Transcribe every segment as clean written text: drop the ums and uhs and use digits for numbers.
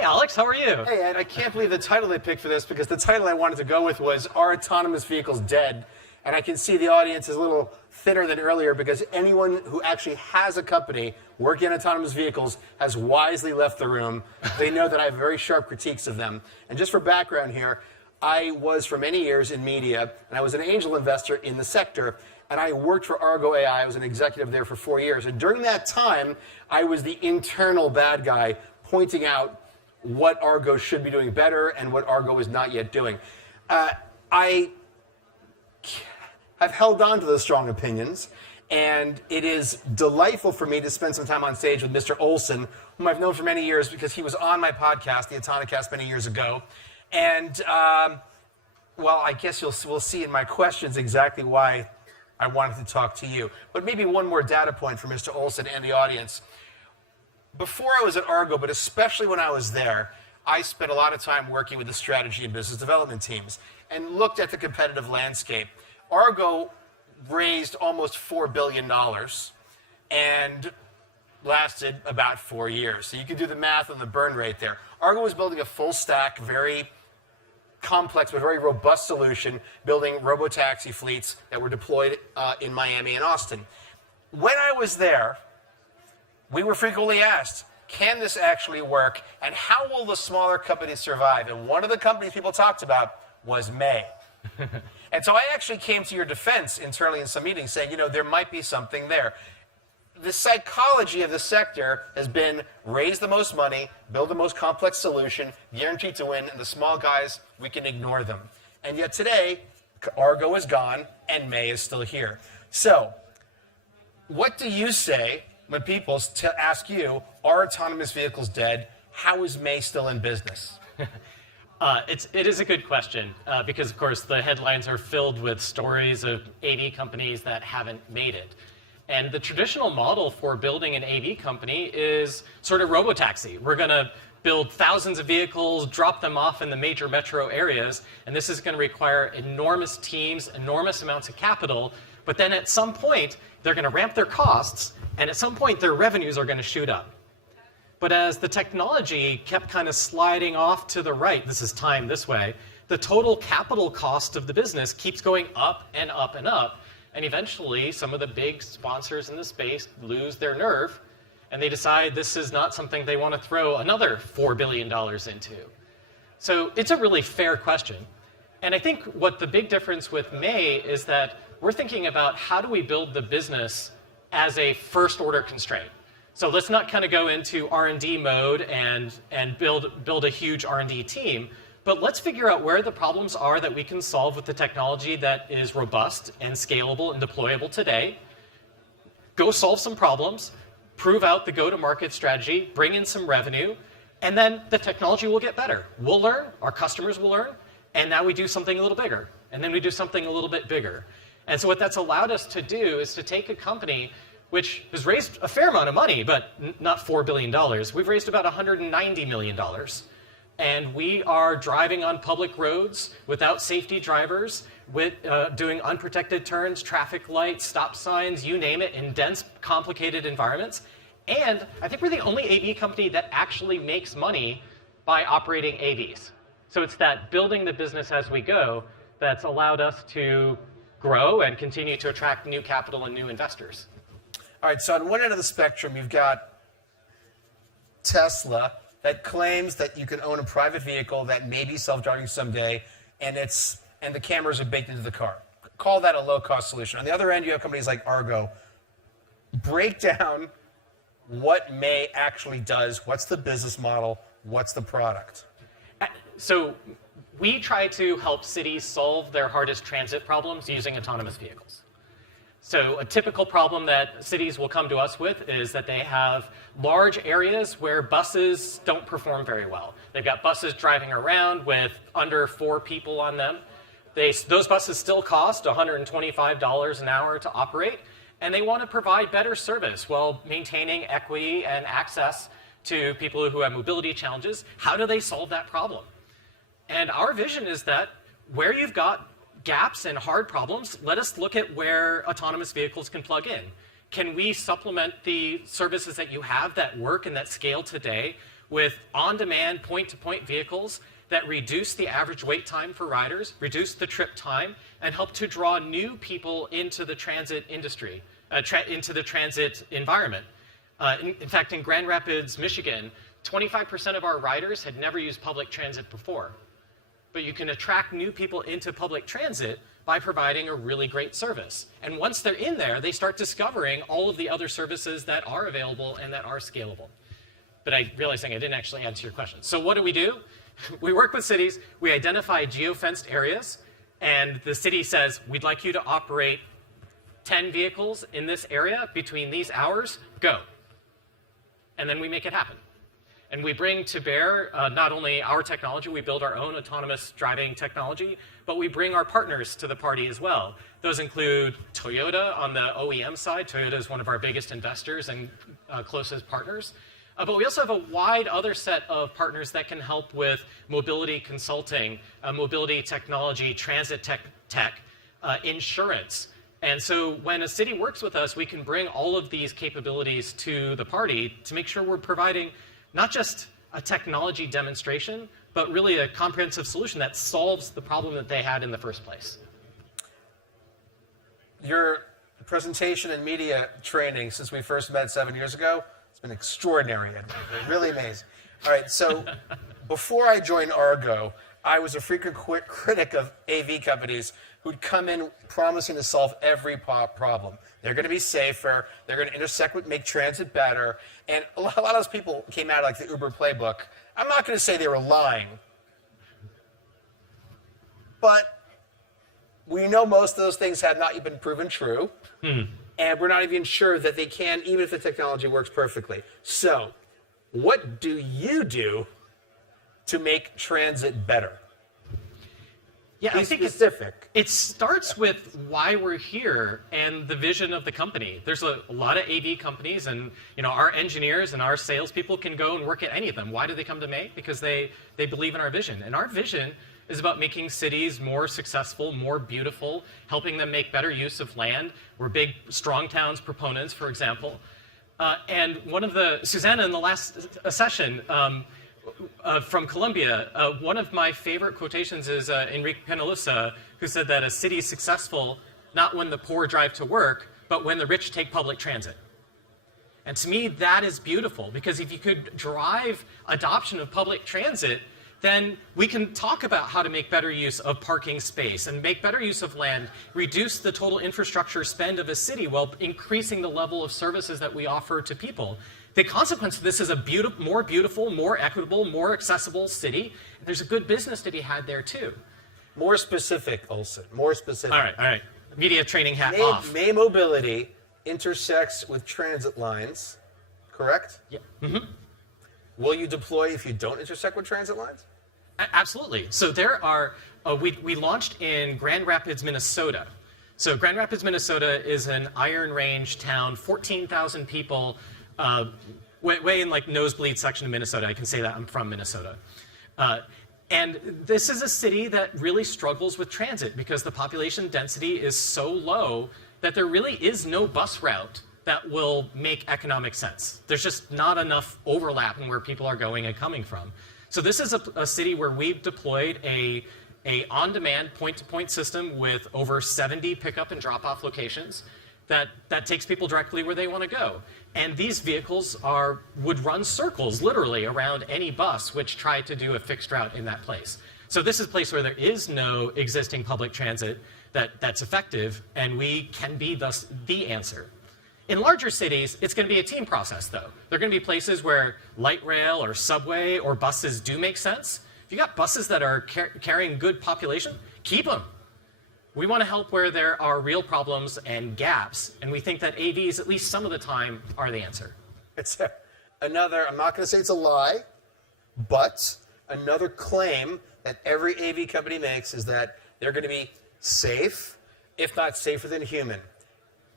Hey, Alex, how are you? Hey, Ed, I can't believe the title they picked for this, because the title I wanted to go with was Are Autonomous Vehicles Dead? And I can see the audience is a little thinner than earlier, because anyone who actually has a company working on autonomous vehicles has wisely left the room. They know that I have very sharp critiques of them. And just for background here, I was for many years in media, and I was an angel investor in the sector, and I worked for Argo AI. I was an executive there for 4 years. And during that time, I was the internal bad guy pointing out what Argo should be doing better and what Argo is not yet doing. I have held on to those strong opinions, and it is delightful for me to spend some time on stage with Mr. Olson, whom I've known for many years because he was on my podcast, the Autonocast, many years ago. And, well, I guess we'll see in my questions exactly why I wanted to talk to you. But maybe one more data point for Mr. Olson and the audience. Before I was at Argo, but especially when I was there, I spent a lot of time working with the strategy and business development teams and looked at the competitive landscape. Argo raised almost $4 billion and lasted about 4 years. So you can do the math on the burn rate there. Argo was building a full stack, very complex but very robust solution, building robotaxi fleets that were deployed in Miami and Austin. When I was there, we were frequently asked, can this actually work, and how will the smaller companies survive? And one of the companies people talked about was May. And so I actually came to your defense internally in some meetings saying, you know, there might be something there. The psychology of the sector has been raise the most money, build the most complex solution, guaranteed to win, and the small guys, we can ignore them. And yet today, Argo is gone, and May is still here. So, what do you say when people ask you, are autonomous vehicles dead? How is May still in business? It is a good question because, of course, the headlines are filled with stories of AV companies that haven't made it. And the traditional model for building an AV company is sort of robotaxi. We're going to build thousands of vehicles, drop them off in the major metro areas, and this is going to require enormous teams, enormous amounts of capital, but then at some point, they're going to ramp their costs, and at some point, their revenues are going to shoot up. But as the technology kept kind of sliding off to the right, this is timed this way, the total capital cost of the business keeps going up and up and up. And eventually, some of the big sponsors in the space lose their nerve, and they decide this is not something they want to throw another $4 billion into. So it's a really fair question. And I think what the big difference with May is that we're thinking about how do we build the business as a first-order constraint. So let's not kind of go into R&D mode and build a huge R&D team, but let's figure out where the problems are that we can solve with the technology that is robust and scalable and deployable today. Go solve some problems, prove out the go-to-market strategy, bring in some revenue, and then the technology will get better. We'll learn, our customers will learn, and now we do something a little bigger, and then we do something a little bit bigger. And so what that's allowed us to do is to take a company which has raised a fair amount of money, but not $4 billion. We've raised about $190 million. And we are driving on public roads without safety drivers, with doing unprotected turns, traffic lights, stop signs, you name it, in dense, complicated environments. And I think we're the only AV company that actually makes money by operating AVs. So it's that building the business as we go that's allowed us to grow and continue to attract new capital and new investors. All right, so on one end of the spectrum, you've got Tesla that claims that you can own a private vehicle that may be self-driving someday, and the cameras are baked into the car. Call that a low-cost solution. On the other end, you have companies like Argo. Break down what May actually does. What's the business model? What's the product? So we try to help cities solve their hardest transit problems using autonomous vehicles. So a typical problem that cities will come to us with is that they have large areas where buses don't perform very well. They've got buses driving around with under 4 people on them. Those buses still cost $125 an hour to operate, and they want to provide better service while maintaining equity and access to people who have mobility challenges. How do they solve that problem? And our vision is that where you've got gaps and hard problems, let us look at where autonomous vehicles can plug in. Can we supplement the services that you have that work and that scale today with on-demand, point-to-point vehicles that reduce the average wait time for riders, reduce the trip time, and help to draw new people into the transit industry, into the transit environment. In fact, in Grand Rapids, Michigan, 25% of our riders had never used public transit before. But you can attract new people into public transit by providing a really great service. And once they're in there, they start discovering all of the other services that are available and that are scalable. But I realized I didn't actually answer your question. So what do? We work with cities, we identify geofenced areas, and the city says, we'd like you to operate 10 vehicles in this area between these hours, go. And then we make it happen. And we bring to bear not only our technology, we build our own autonomous driving technology, but we bring our partners to the party as well. Those include Toyota on the OEM side. Toyota is one of our biggest investors and closest partners. But we also have a wide other set of partners that can help with mobility consulting, mobility technology, transit tech, insurance. And so when a city works with us, we can bring all of these capabilities to the party to make sure we're providing not just a technology demonstration, but really a comprehensive solution that solves the problem that they had in the first place. Your presentation and media training since we first met 7 years ago, it's been extraordinary, Edwin. Really amazing. All right, so before I joined Argo, I was a frequent critic of AV companies who'd come in promising to solve every problem. They're going to be safer, they're going to intersect with make transit better, and a lot of those people came out like the Uber playbook. I'm not going to say they were lying, but we know most of those things have not been proven true, and we're not even sure that they can, even if the technology works perfectly. So, what do you do to make transit better? Yeah, Be I think specific. it starts with why we're here and the vision of the company. There's a lot of AV companies, and our engineers and our salespeople can go and work at any of them. Why do they come to May? Because they believe in our vision. And our vision is about making cities more successful, more beautiful, helping them make better use of land. We're big Strong Towns proponents, for example. And one of Susanna in the last session, from Colombia, one of my favorite quotations is Enrique Peñalosa, who said that a city is successful not when the poor drive to work, but when the rich take public transit. And to me, that is beautiful, because if you could drive adoption of public transit, then we can talk about how to make better use of parking space and make better use of land, reduce the total infrastructure spend of a city while increasing the level of services that we offer to people. The consequence of this is a more beautiful, more equitable, more accessible city. There's a good business to be had there too. More specific, Olson. More specific. All right. Media training hat off. May mobility intersects with transit lines, correct? Yeah. Will you deploy if you don't intersect with transit lines? Absolutely. So there are, we launched in Grand Rapids, Minnesota. So Grand Rapids, Minnesota is an Iron Range town, 14,000 people, way in like nosebleed section of Minnesota. I can say that I'm from Minnesota. And this is a city that really struggles with transit because the population density is so low that there really is no bus route that will make economic sense. There's just not enough overlap in where people are going and coming from. So this is a city where we've deployed a on-demand point-to-point system with over 70 pickup and drop-off locations that takes people directly where they want to go. And these vehicles would run circles, literally, around any bus which tried to do a fixed route in that place. So this is a place where there is no existing public transit that's effective, and we can be thus the answer. In larger cities, it's going to be a team process, though. There are going to be places where light rail or subway or buses do make sense. If you got buses that are carrying good population, keep them. We want to help where there are real problems and gaps, and we think that AVs, at least some of the time, are the answer. It's another, I'm not going to say it's a lie, but another claim that every AV company makes is that they're going to be safe, if not safer than human.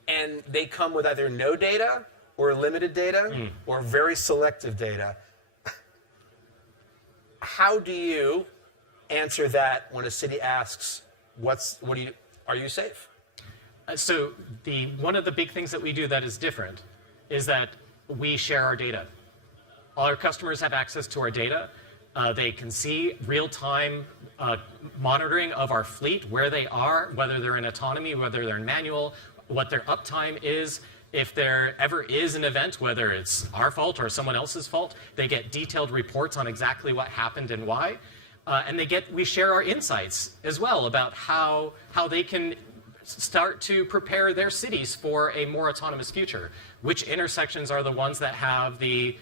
And they come with either no data or limited data or very selective data. How do you answer that when a city asks, are you safe? So one of the big things that we do that is different is that we share our data. Our customers have access to our data. They can see real-time monitoring of our fleet, where they are, whether they're in autonomy, whether they're in manual, what their uptime is. If there ever is an event, whether it's our fault or someone else's fault, they get detailed reports on exactly what happened and why. And we share our insights as well about how they can start to prepare their cities for a more autonomous future. Which intersections are the ones that have the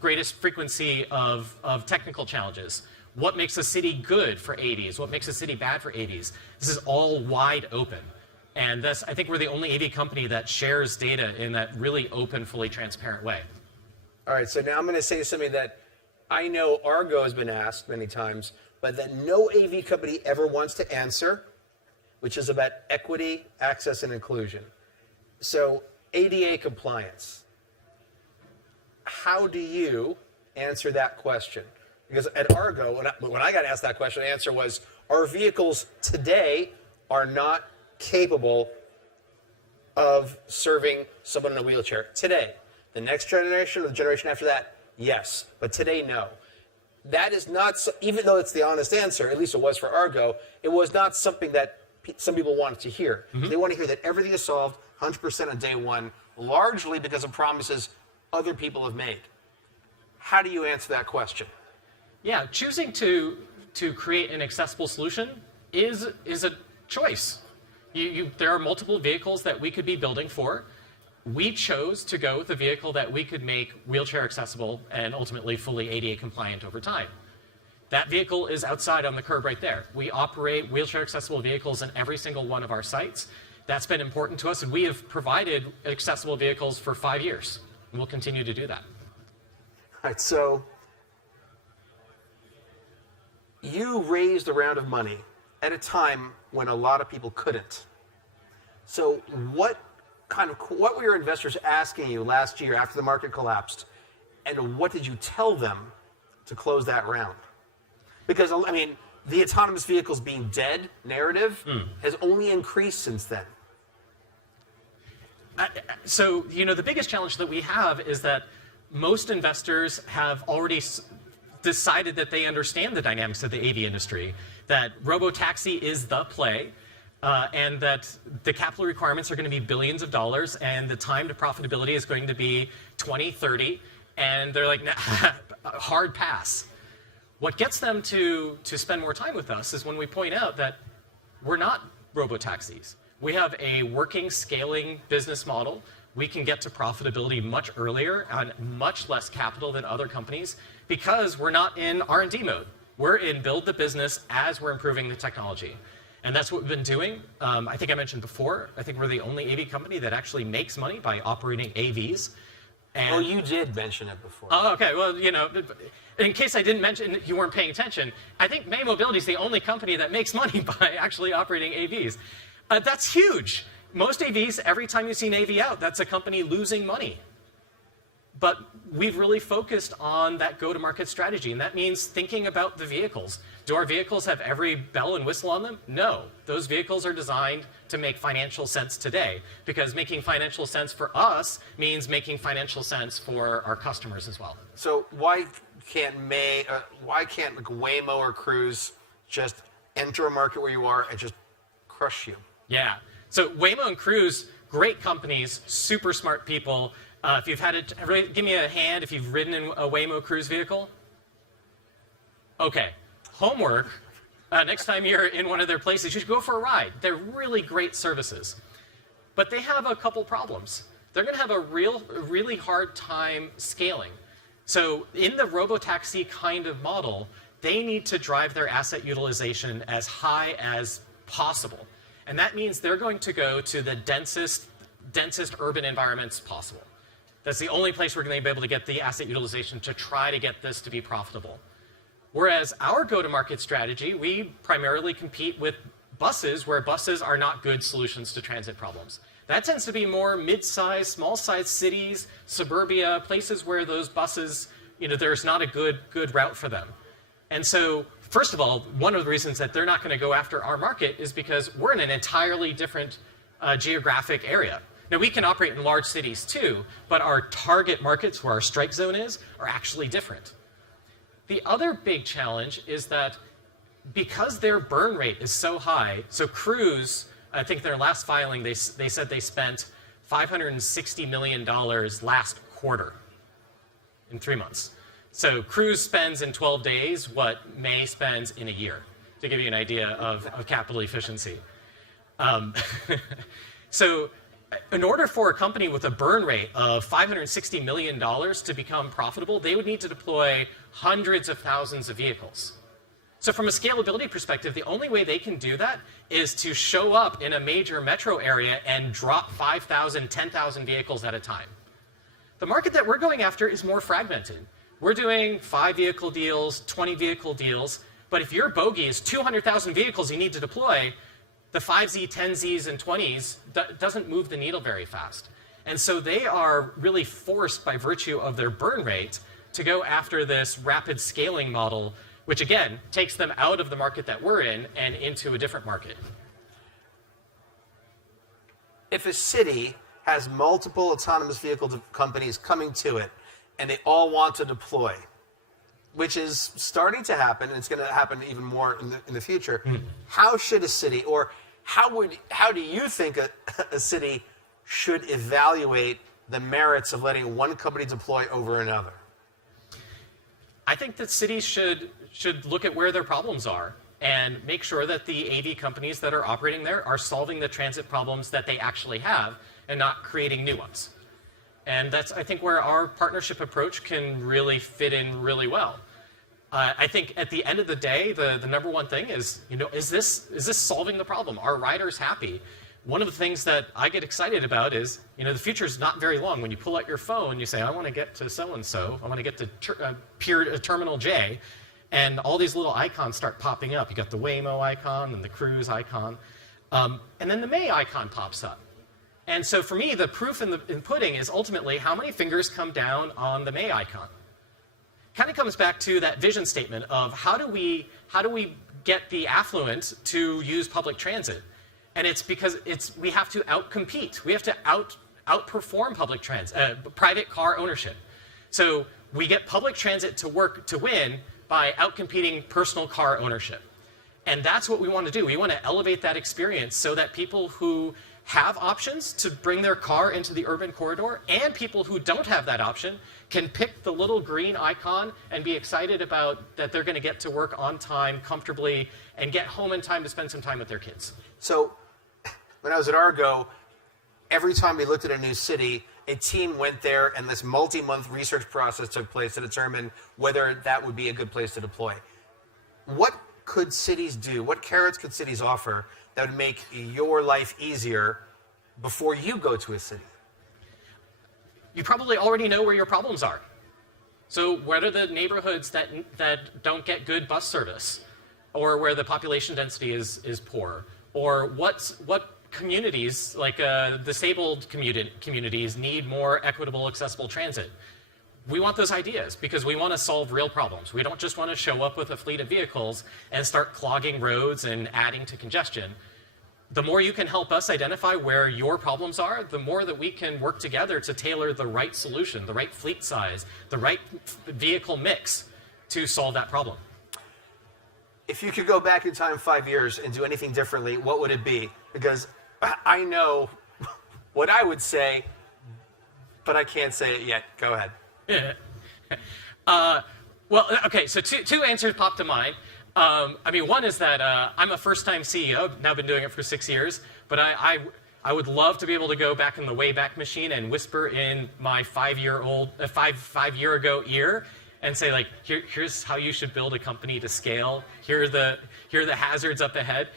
greatest frequency of technical challenges? What makes a city good for AVs? What makes a city bad for AVs? This is all wide open. And I think we're the only AV company that shares data in that really open, fully transparent way. All right, so now I'm going to say something that I know Argo has been asked many times, but that no AV company ever wants to answer, which is about equity, access, and inclusion. So ADA compliance. How do you answer that question? Because at Argo, when I got asked that question, the answer was, our vehicles today are not capable of serving someone in a wheelchair. Today. The next generation or the generation after that, yes. But today, no. That is not, even though it's the honest answer, at least it was for Argo, it was not something that some people wanted to hear. Mm-hmm. They want to hear that everything is solved 100% on day one, largely because of promises other people have made. How do you answer that question? Yeah, choosing to create an accessible solution is a choice. There are multiple vehicles that we could be building for. We chose to go with a vehicle that we could make wheelchair accessible and ultimately fully ADA compliant over time. That vehicle is outside on the curb right there. We operate wheelchair accessible vehicles in every single one of our sites. That's been important to us, and we have provided accessible vehicles for 5 years. And we'll continue to do that. All right, so you raised a round of money at a time when a lot of people couldn't. So what were your investors asking you last year after the market collapsed, and what did you tell them to close that round? Because, I mean, the autonomous vehicles being dead narrative has only increased since then. So, the biggest challenge that we have is that most investors have already decided that they understand the dynamics of the AV industry, that robotaxi is the play, and that the capital requirements are going to be billions of dollars, and the time to profitability is going to be 2030, and they're like, nah, hard pass. What gets them to spend more time with us is when we point out that we're not robotaxis. We have a working, scaling business model. We can get to profitability much earlier on much less capital than other companies because we're not in R&D mode. We're in build the business as we're improving the technology. And that's what we've been doing. I think I mentioned before, I think we're the only AV company that actually makes money by operating AVs. And you did mention it before. Oh, okay. Well, in case I didn't mention, you weren't paying attention, I think May Mobility is the only company that makes money by actually operating AVs. That's huge. Most AVs, every time you see an AV out, that's a company losing money. But we've really focused on that go-to-market strategy, and that means thinking about the vehicles. Do our vehicles have every bell and whistle on them? No. Those vehicles are designed to make financial sense today, because making financial sense for us means making financial sense for our customers as well. So why can't Waymo or Cruise just enter a market where you are and just crush you? Yeah. So Waymo and Cruise, great companies, super smart people. If you've had it, give me a hand if you've ridden in a Waymo Cruise vehicle. Okay. Homework. Next time you're in one of their places, you should go for a ride. They're really great services. But they have a couple problems. They're going to have a really hard time scaling. So in the robotaxi kind of model, they need to drive their asset utilization as high as possible. And that means they're going to go to the densest urban environments possible. That's the only place we're going to be able to get the asset utilization to try to get this to be profitable. Whereas our go-to-market strategy, we primarily compete with buses, where buses are not good solutions to transit problems. That tends to be more mid-sized, small-sized cities, suburbia, places where those buses, there's not a good route for them. And so, first of all, one of the reasons that they're not going to go after our market is because we're in an entirely different geographic area. Now, we can operate in large cities too, but our target markets where our strike zone is are actually different. The other big challenge is that because their burn rate is so high, so Cruise, I think their last filing, they said they spent $560 million last quarter in 3 months. So Cruise spends in 12 days what May spends in a year, to give you an idea of capital efficiency. So in order for a company with a burn rate of $560 million to become profitable, they would need to deploy hundreds of thousands of vehicles. So from a scalability perspective, the only way they can do that is to show up in a major metro area and drop 5,000, 10,000 vehicles at a time. The market that we're going after is more fragmented. We're doing 5-vehicle deals, 20-vehicle deals, but if your bogey is 200,000 vehicles you need to deploy, the 5Z, 10Zs, and 20s doesn't move the needle very fast. And so they are really forced by virtue of their burn rate to go after this rapid scaling model, which again, takes them out of the market that we're in and into a different market. If a city has multiple autonomous vehicle companies coming to it, and they all want to deploy, which is starting to happen, and it's going to happen even more in the future, how should a city, or how do you think a city should evaluate the merits of letting one company deploy over another? I think that cities should look at where their problems are and make sure that the AV companies that are operating there are solving the transit problems that they actually have and not creating new ones. And that's, I think, where our partnership approach can really fit in really well. I think at the end of the day, the number one thing is, is this solving the problem? Are riders happy? One of the things that I get excited about is, the future is not very long. When you pull out your phone, you say, I want to get to so-and-so. I want to get to Terminal J. And all these little icons start popping up. You got the Waymo icon and the Cruise icon. And then the May icon pops up. And so for me, the proof in pudding is ultimately how many fingers come down on the May icon. Kind of comes back to that vision statement of how do we get the affluent to use public transit? And it's because we have to outcompete. We have to outperform public transit, private car ownership. So we get public transit to win by outcompeting personal car ownership. And that's what we want to do. We want to elevate that experience so that people who have options to bring their car into the urban corridor and people who don't have that option can pick the little green icon and be excited about that they're going to get to work on time, comfortably, and get home in time to spend some time with their kids. So when I was at Argo, every time we looked at a new city, a team went there and this multi-month research process took place to determine whether that would be a good place to deploy. What could cities do? What carrots could cities offer that would make your life easier before you go to a city? You probably already know where your problems are. So what are the neighborhoods that don't get good bus service, or where the population density is poor, or what communities, like disabled communities, need more equitable, accessible transit? We want those ideas because we want to solve real problems. We don't just want to show up with a fleet of vehicles and start clogging roads and adding to congestion. The more you can help us identify where your problems are, the more that we can work together to tailor the right solution, the right fleet size, the right vehicle mix to solve that problem. If you could go back in time 5 years and do anything differently, what would it be? Because I know what I would say, but I can't say it yet. Go ahead. Well, okay, so two answers pop to mind. One is that I'm a first-time CEO, now been doing it for 6 years, but I would love to be able to go back in the Wayback Machine and whisper in my 5 year ago ear and say, like, here's how you should build a company to scale. Here are the hazards up ahead.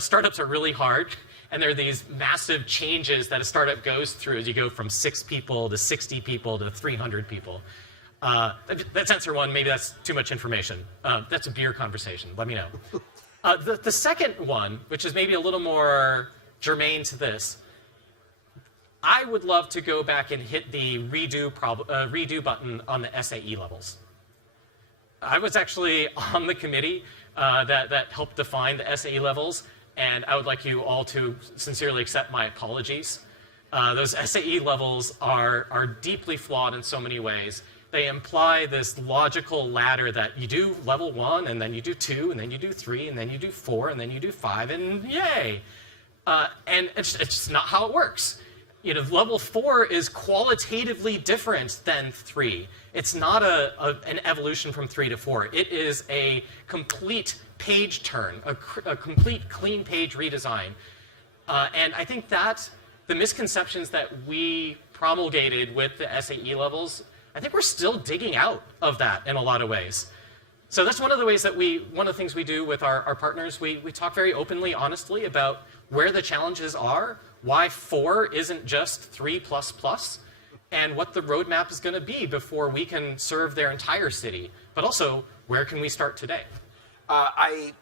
Startups are really hard. And there are these massive changes that a startup goes through as you go from 6 people to 60 people to 300 people. That's answer one. Maybe that's too much information. That's a beer conversation. Let me know. The second one, which is maybe a little more germane to this, I would love to go back and hit the redo button on the SAE levels. I was actually on the committee that helped define the SAE levels. And I would like you all to sincerely accept my apologies. Those SAE levels are deeply flawed in so many ways. They imply this logical ladder that you do level 1, and then you do 2, and then you do 3, and then you do 4, and then you do 5, and yay. And it's just not how it works. You know, level 4 is qualitatively different than 3. It's not an evolution from 3 to 4. It is a complete page turn, a complete clean page redesign. And I think that the misconceptions that we promulgated with the SAE levels, I think we're still digging out of that in a lot of ways. So that's one of the ways that one of the things we do with our partners, we talk very openly, honestly about where the challenges are, why 4 isn't just 3++, and what the roadmap is going to be before we can serve their entire city. But also, where can we start today? I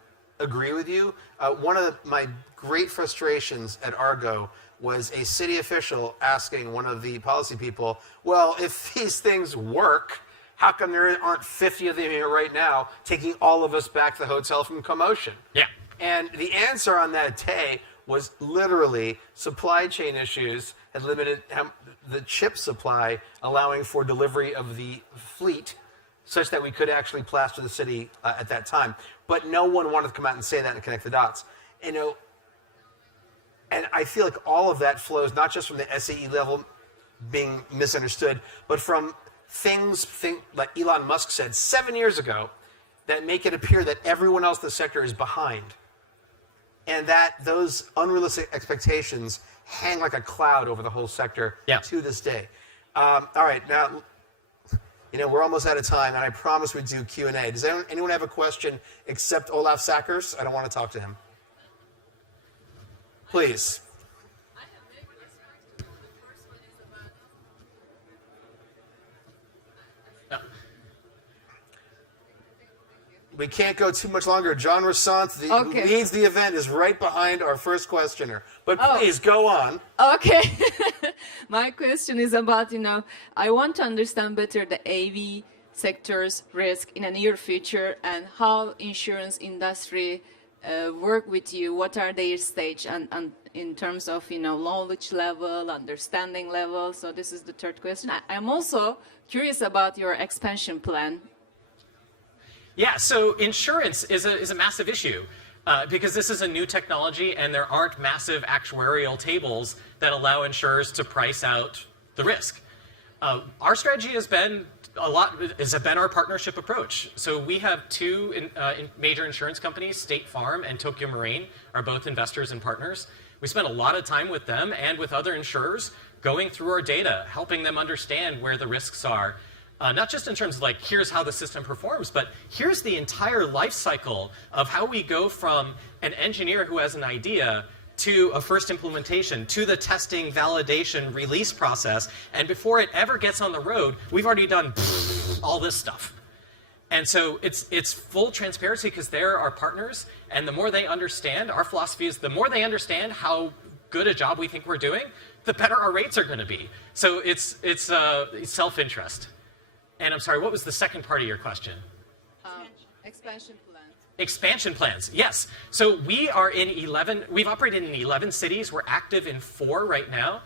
agree with you. One of my great frustrations at Argo was a city official asking one of the policy people, well, if these things work, how come there aren't 50 of them here right now taking all of us back to the hotel from CoMotion? Yeah. And the answer on that day was literally supply chain issues had limited the chip supply, allowing for delivery of the fleet such that we could actually plaster the city at that time. But no one wanted to come out and say that and connect the dots. You know, and I feel like all of that flows not just from the SAE level being misunderstood, but from things like Elon Musk said 7 years ago that make it appear that everyone else in the sector is behind. And that those unrealistic expectations hang like a cloud over the whole sector to this day. All right, now, you know, we're almost out of time, and I promised we'd do Q&A. Does anyone have a question except Olaf Sackers? I don't want to talk to him. Please. I have many questions. The first one is about... We can't go too much longer. John Rassant, who leads the event, is right behind our first questioner. But please, go on. Okay. My question is about, I want to understand better the AV sector's risk in a near future and how insurance industry work with you. What are their stage and in terms of, knowledge level, understanding level? So this is the third question. I'm also curious about your expansion plan. Yeah, so insurance is a massive issue because this is a new technology and there aren't massive actuarial tables that allow insurers to price out the risk. Our strategy has been our partnership approach. So we have two major insurance companies, State Farm and Tokyo Marine, are both investors and partners. We spend a lot of time with them and with other insurers going through our data, helping them understand where the risks are. Not just in terms of here's how the system performs, but here's the entire life cycle of how we go from an engineer who has an idea to a first implementation, to the testing, validation, release process. And before it ever gets on the road, we've already done all this stuff. And so it's full transparency because they're our partners. And the more they understand, our philosophy is the more they understand how good a job we think we're doing, the better our rates are going to be. So it's self-interest. And I'm sorry, what was the second part of your question? Expansion plans. Expansion plans, yes. So we are in 11, we've operated in 11 cities. We're active in 4 right now.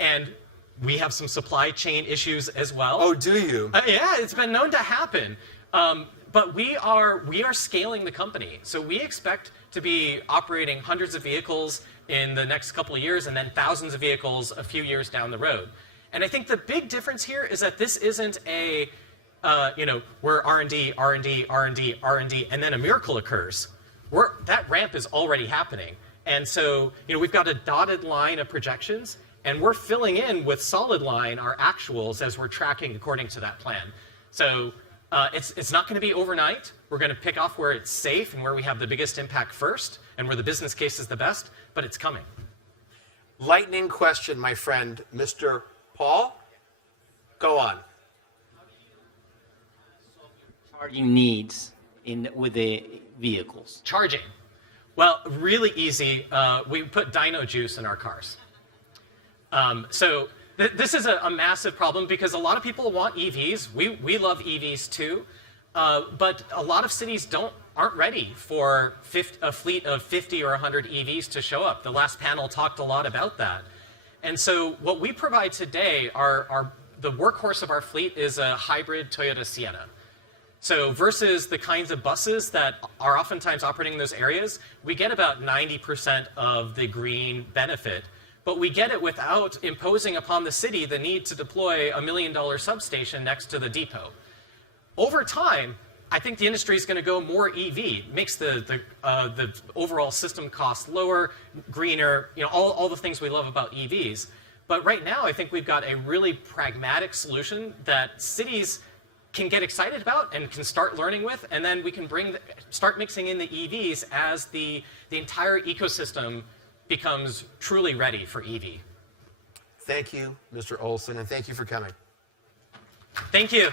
And we have some supply chain issues as well. Oh, do you? Yeah, it's been known to happen. But we are scaling the company. So we expect to be operating hundreds of vehicles in the next couple of years and then thousands of vehicles a few years down the road. And I think the big difference here is that this isn't a, we're R&D, R&D, R&D, R&D, and then a miracle occurs. That ramp is already happening. And so, we've got a dotted line of projections, and we're filling in with solid line our actuals as we're tracking according to that plan. So it's not going to be overnight. We're going to pick off where it's safe and where we have the biggest impact first, and where the business case is the best, but it's coming. Lightning question, my friend, Mr. Paul, go on. How do you solve your charging needs with the vehicles? Charging. Well, really easy. We put dino juice in our cars. So this is a massive problem because a lot of people want EVs. We love EVs too. But a lot of cities aren't ready for a fleet of 50 or 100 EVs to show up. The last panel talked a lot about that. And so what we provide today are the workhorse of our fleet is a hybrid Toyota Sienna. So versus the kinds of buses that are oftentimes operating in those areas, we get about 90% of the green benefit, but we get it without imposing upon the city the need to deploy $1 million substation next to the depot. Over time, I think the industry is going to go more EV, makes the overall system cost lower, greener, all the things we love about EVs. But right now, I think we've got a really pragmatic solution that cities can get excited about and can start learning with, and then we can start mixing in the EVs as the entire ecosystem becomes truly ready for EV. Thank you, Mr. Olson, and thank you for coming. Thank you.